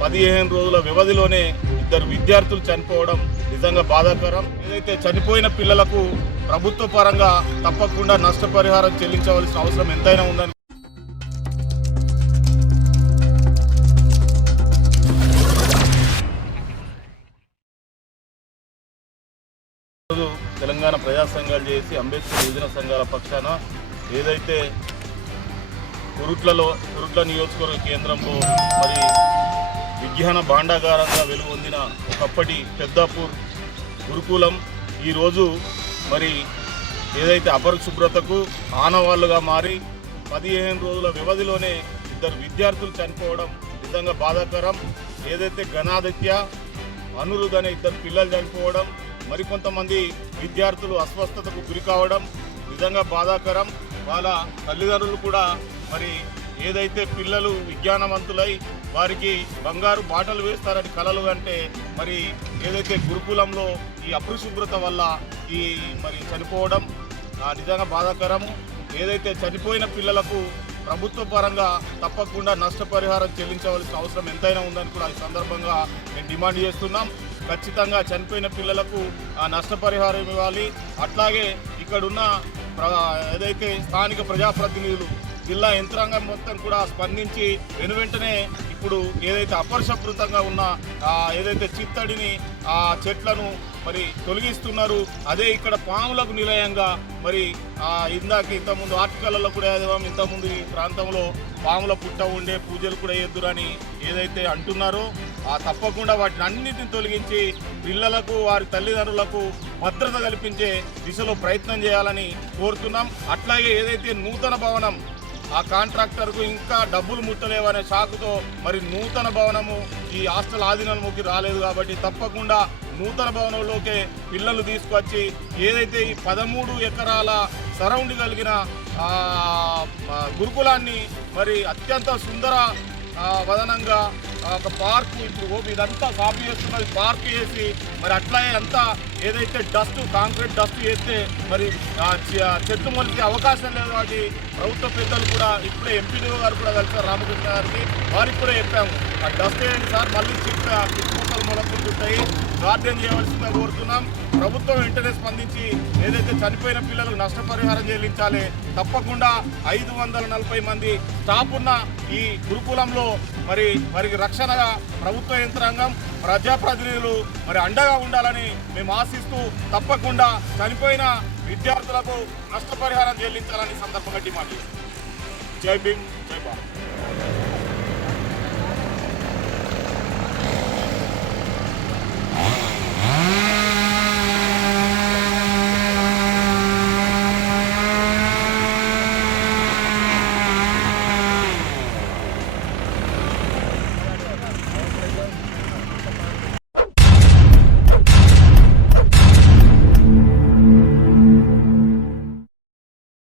పదిహేను రోజుల వ్యవధిలోనే ఇద్దరు విద్యార్థులు చనిపోవడం నిజంగా బాధాకరం. ఏదైతే చనిపోయిన పిల్లలకు ప్రభుత్వ పరంగా తప్పకుండా నష్టపరిహారం చెల్లించవలసిన అవసరం ఎంతైనా ఉందని తెలంగాణ ప్రజా సంఘాలు చేసి అంబేద్కర్ యువజన సంఘాల పక్షాన ఏదైతే కురుట్లలో కురుట్ల నియోజకవర్గ కేంద్రంలో మరి విజ్ఞాన భాండాగారంగా వెలువొందిన ఒకప్పటి పెద్దాపూర్ గురుకులం. ఈరోజు మరి ఏదైతే అపరిశుభ్రతకు ఆనవాళ్ళుగా మారి పదిహేను రోజుల వ్యవధిలోనే ఇద్దరు విద్యార్థులు చనిపోవడం నిజంగా బాధాకరం. ఏదైతే ఘనాదిత్య అనురుద్ అనే ఇద్దరు పిల్లలు చనిపోవడం మరికొంతమంది విద్యార్థులు అస్వస్థతకు గురి కావడం నిజంగా బాధాకరం. వాళ్ళ తల్లిదండ్రులు కూడా మరి ఏదైతే పిల్లలు విజ్ఞానవంతులై వారికి బంగారు బాటలు వేస్తారని కలలు అంటే మరి ఏదైతే గురుకులంలో ఈ అపరిశుభ్రత వల్ల ఈ మరి చనిపోవడం నిజంగా బాధాకరము. ఏదైతే చనిపోయిన పిల్లలకు ప్రభుత్వ పరంగా తప్పకుండా నష్టపరిహారం చెల్లించవలసిన అవసరం ఎంతైనా ఉందని కూడా ఈ సందర్భంగా మేము డిమాండ్ చేస్తున్నాం. ఖచ్చితంగా చనిపోయిన పిల్లలకు ఆ నష్టపరిహారం ఇవ్వాలి. అట్లాగే ఇక్కడున్న ప్ర- ఏదైతే స్థానిక ప్రజాప్రతినిధులు జిల్లా యంత్రాంగం మొత్తం కూడా స్పందించి వెనువెంటనే ఇప్పుడు ఏదైతే అపరిశుభ్రతంగా ఉన్న ఏదైతే చిత్తడిని ఆ చెట్లను మరి తొలగిస్తున్నారు అదే ఇక్కడ పాములకు నిలయంగా మరి ఆ ఇందాక ఇంతకుముందు ఆర్టికల్లో కూడా చదివాం ఇంతకుముందు ఈ ప్రాంతంలో పాముల పుట్ట ఉండే పూజలు కూడా ఎద్దురని ఏదైతే అంటున్నారో ఆ తప్పకుండా వాటిని అన్నిటిని తొలగించి పిల్లలకు వారి తల్లిదండ్రులకు భద్రత కల్పించే దిశలో ప్రయత్నం చేయాలని కోరుతున్నాం. అట్లాగే ఏదైతే నూతన భవనం ఆ కాంట్రాక్టర్కు ఇంకా డబ్బులు ముట్టలేవనే షాకుతో మరి నూతన భవనము ఈ హాస్టల్ ఆధీనంలోకి రాలేదు కాబట్టి తప్పకుండా నూతన భవనంలోకే పిల్లలు తీసుకొచ్చి ఏదైతే ఈ పదమూడు ఎకరాల సరౌండ్ కలిగిన గురుకులాన్ని మరి అత్యంత సుందర వదనంగా ఒక పార్క్ ఇప్పుడు ఓ ఇదంతా సాఫ్ చేస్తున్నది పార్క్ చేసి మరి అట్లాగే అంతా ఏదైతే డస్ట్ కాంక్రీట్ డస్ట్ వేస్తే మరి చెట్టు మొలిచే అవకాశం లేదు కాబట్టి ప్రభుత్వ పెద్దలు కూడా ఇప్పుడే ఎంపీడీఓ గారు కూడా కలిసారు రామకృష్ణ గారికి. వారికి కూడా చెప్పాము. ఆ డస్ట్ వేయండి సార్ మళ్ళీ చెట్టు ఆ మొలకుంటుంటాయి గార్డెన్ చేయవలసిందిగా కోరుతున్నాం. ప్రభుత్వం వెంటనే స్పందించి ఏదైతే చనిపోయిన పిల్లలకు నష్టపరిహారం చెల్లించాలి. తప్పకుండా ఐదు వందల నలభై మంది స్టాఫ్ ఉన్న ఈ గురుకులంలో మరి వారికి రక్షణగా ప్రభుత్వ యంత్రాంగం ప్రజాప్రతినిధులు మరి అండగా ఉండాలని మేము ఆశిస్తూ తప్పకుండా చనిపోయిన విద్యార్థులకు నష్టపరిహారం చెల్లించాలని సందర్భంగా డిమాండ్ చేశారు జై భీమ్ జై భారత్.